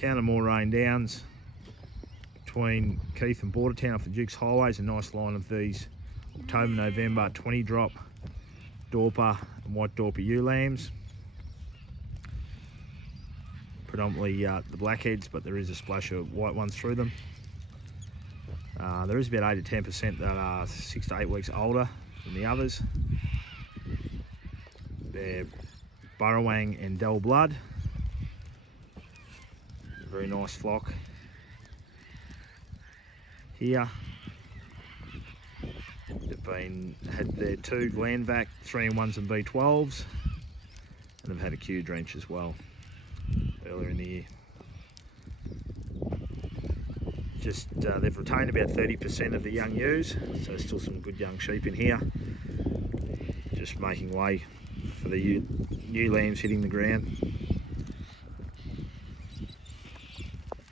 Counter Moraine Downs between Keith and Bordertown off the Dukes Highways. A nice line of these October, November 20 drop Dorper and White Dorper ewe lambs. Predominantly the blackheads, but there is a splash of white ones through them. There is about 8 to 10% that are 6 to 8 weeks older than the others. They're Burrowang and Del Blood. Very nice flock here. They've had their 2 Glandvac 3-in-1s and B12s, and they've had a Q drench as well earlier in the year. They've retained about 30% of the young ewes, so still some good young sheep in here. Just making way for the new lambs hitting the ground.